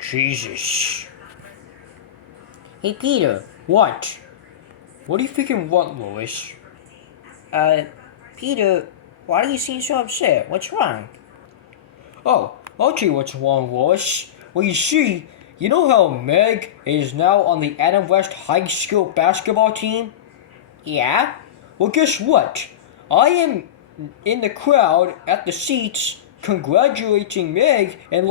Jesus. Hey, Peter. What? What do you freaking want, Lois? Uh, Peter, why do you seem so upset? What's wrong? Oh, I'll tell you what's wrong, Lois. Well, you see, you know how Meg is now on the Adam West High School basketball team? Yeah? Well, guess what? I am in the crowd at the seats congratulating Meg and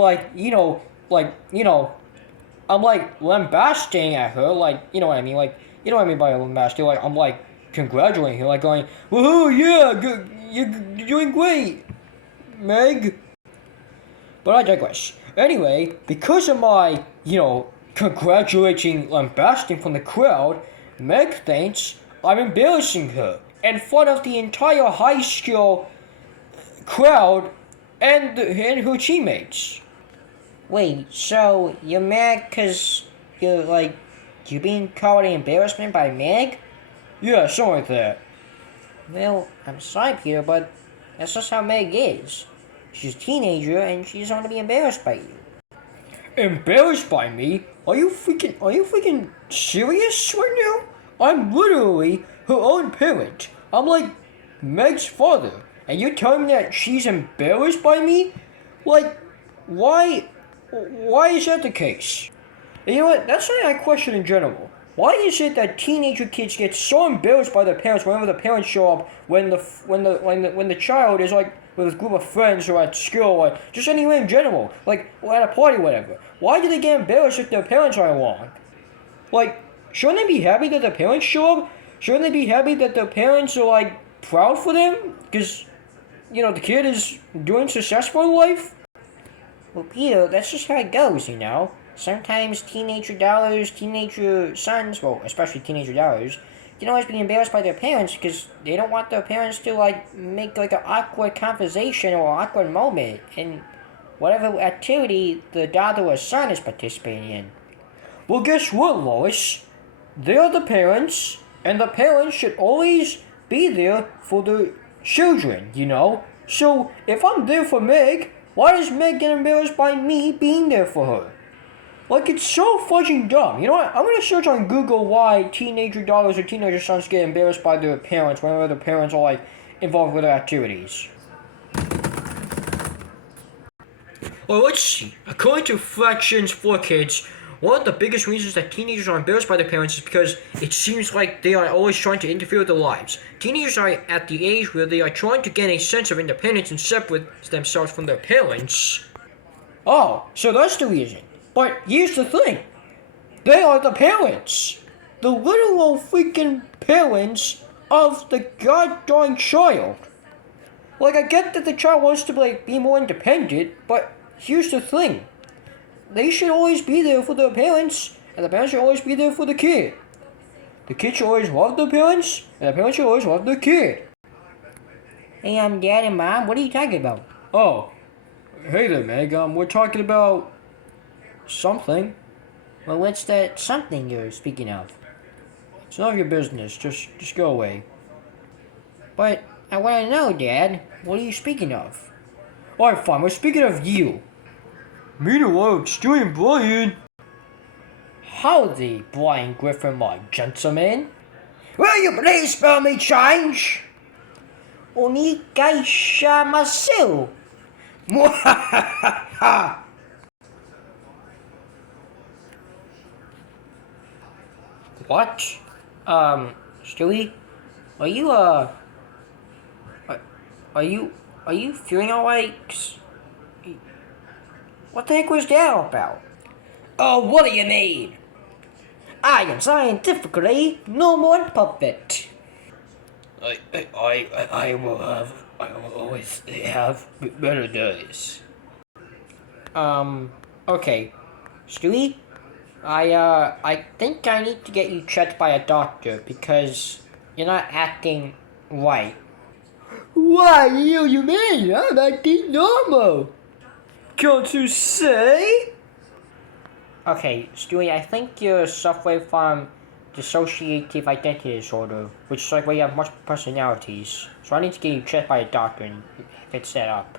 I'm like lambasting at her, like, you know what I mean, like, you know what I mean by lambasting, like, I'm like congratulating her, like going, woohoo, yeah, good, you're doing great, Meg. But I digress. Anyway, because of my, congratulating lambasting from the crowd, Meg thinks I'm embarrassing her in front of the entire high school crowd and her teammates. Wait, so you're mad because you're being called an embarrassment by Meg? Yeah, something like that. Well, I'm sorry, Peter, but that's just how Meg is. She's a teenager and she doesn't want to be embarrassed by you. Embarrassed by me? Are you freaking serious right now? I'm literally her own parent. I'm like Meg's father. And you're telling me that she's embarrassed by me? Like, why is that the case? And you know what? That's something I question in general. Why is it that teenager kids get so embarrassed by their parents whenever the parents show up when the child is like with a group of friends or at school or just anywhere in general, like at a party or whatever? Why do they get embarrassed if their parents are along? Like, shouldn't they be happy that their parents show up? Shouldn't they be happy that their parents are like proud for them because the kid is doing successful in life? Well, Peter, that's just how it goes, you know? Sometimes teenager sons, well, especially teenager daughters, they don't always be embarrassed by their parents because they don't want their parents to, make, an awkward conversation or awkward moment in whatever activity the daughter or son is participating in. Well, guess what, Lois? They are the parents, and the parents should always be there for the children. So, if I'm there for Meg, why does Meg get embarrassed by me being there for her? Like, it's so fudging dumb. You know what? I'm gonna search on Google why teenager daughters or teenager sons get embarrassed by their parents whenever their parents are, involved with their activities. Well, let's see. According to Fractions for Kids, one of the biggest reasons that teenagers are embarrassed by their parents is because it seems like they are always trying to interfere with their lives. Teenagers are at the age where they are trying to gain a sense of independence and separate themselves from their parents. Oh, so that's the reason. But here's the thing. They are the parents. The literal freaking parents of the goddamn child. Like, I get that the child wants to, be more independent, but here's the thing. They should always be there for their parents, and the parents should always be there for the kid. The kid should always love their parents, and the parents should always love their kid. Hey, Dad and Mom, what are you talking about? Oh, hey there, Meg. We're talking about something. Well, what's that something you're speaking of? It's none of your business. Just go away. But I want to know, Dad. What are you speaking of? Alright, fine. We're speaking of you. Meanwhile, Stewie and Brian. Howdy, Brian Griffin, my gentleman. Will you please spell me change? Onikashamasu. What? Stewie, are you are you feeling alright? What the heck was that all about? Oh, what do you mean? I am scientifically no more puppet. I will always have better days. Okay. Stewie, I think I need to get you checked by a doctor because you're not acting right. What do you mean? I'm acting normal. Can't you say? Okay, Stewie, I think you're suffering from dissociative identity disorder, which is like where you have multiple personalities. So I need to get you checked by a doctor and fix that up.